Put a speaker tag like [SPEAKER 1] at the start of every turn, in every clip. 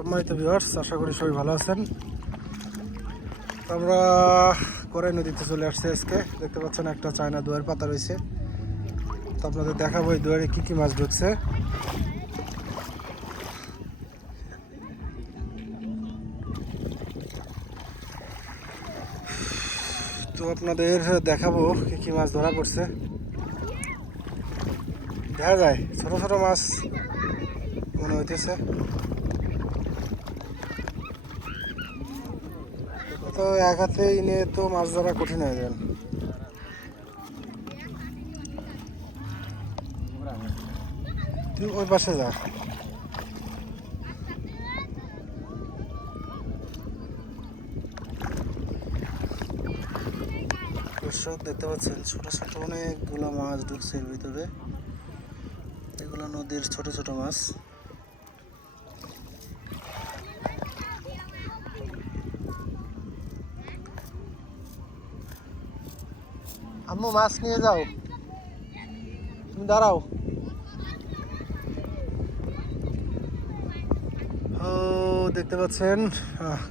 [SPEAKER 1] সম্মানিত ভিউয়ার্স আশা করি সবাই ভালো আছেন। আমরা করাই নদীতে চলে আসছি আজকে। দেখতে পাচ্ছেন একটা চায়না দুয়ার পাতা রয়েছে। তো আপনাদের দেখাবো এই দুয়ারে কী কী মাছ ঢুকছে তো আপনাদের দেখাবো কী কী মাছ ধরা পড়ছে। দেখা যায়, ছোট ছোট মাছ মনে হইতেছে। তো এক হাতে ইনে তো মাছ ধরা কঠিন হয়ে যাবে। তুই ওই পাশে যা। দর্শক, দেখতে পাচ্ছেন, ছোট ছোট অনেকগুলো মাছ ঢুকছে ভিতরে। এগুলো নদীর ছোট ছোট মাছ। আম্মু, মাছ নিয়ে যাও। তুমি দাঁড়াও। দেখতে পাচ্ছেন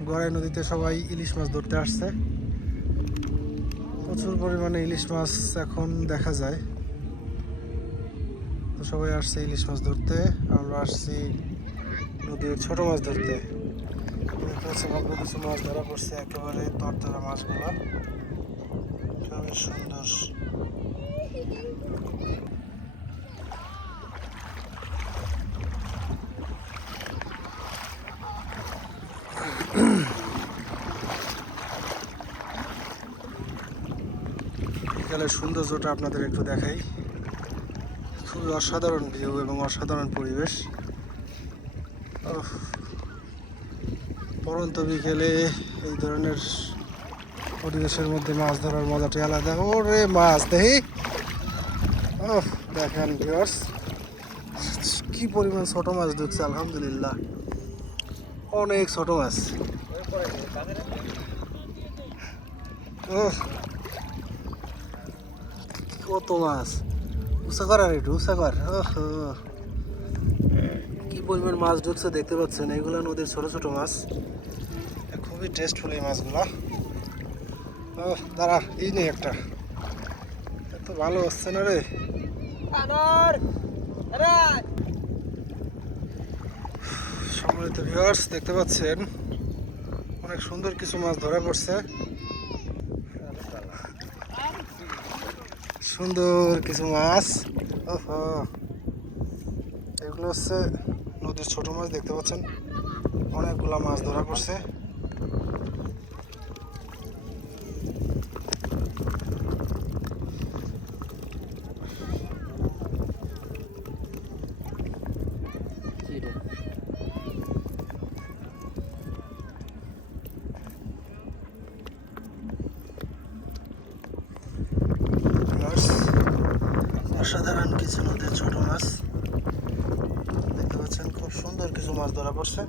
[SPEAKER 1] গড়াই নদীতে সবাই ইলিশ মাছ ধরতে আসছে। প্রচুর পরিমাণে ইলিশ মাছ এখন দেখা যায়। তো সবাই আসছে ইলিশ মাছ ধরতে, আমরা আসছি নদীর ছোট মাছ ধরতে। দেখতে অল্প কিছু মাছ ধরা পড়ছে, একেবারে তরতরা মাছগুলো। খুবই বিকালের সৌন্দর্যটা আপনাদের একটু দেখাই। খুবই অসাধারণ ভিউ এবং অসাধারণ পরিবেশ। পরন্ত বিকেলে এই ধরনের পরিবেশের মধ্যে মাছ ধরার মজাটাই আলাদা। ওরে মাছ, দেখি। ও দেখেন কি পরিমাণ ছোট মাছ ঢুকছে, আলহামদুলিল্লাহ। অনেক ছোট মাছ। কত মাছ। উষা কর আর একটু উষা কর। কি পরিমাণ মাছ ঢুকছে দেখতে পাচ্ছেন? এগুলো নদীর ছোট ছোট মাছ। খুবই টেস্টফুল এই মাছগুলো। দাঁড়া এই নেই একটা। এত ভালো হচ্ছে না রে। সম্মানিত ভিউয়ার্স দেখতে পাচ্ছেন? অনেক সুন্দর কিছু মাছ ধরা পড়ছে। সুন্দর কিছু মাছ। ওহো। এগুলো হচ্ছে নদীর ছোট মাছ দেখতে পাচ্ছেন? অনেকগুলো মাছ ধরা পড়ছে মাছ অসাধারণ কিছু নদীর ছোট মাছ। দেখতে পাচ্ছেন, খুব সুন্দর কিছু মাছ ধরা পড়ছে।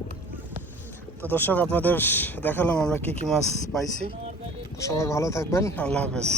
[SPEAKER 1] তো দর্শক, আপনাদের দেখালাম আমরা কি কি মাছ পাইছি। সবাই ভালো থাকবেন, আল্লাহ হাফেজ।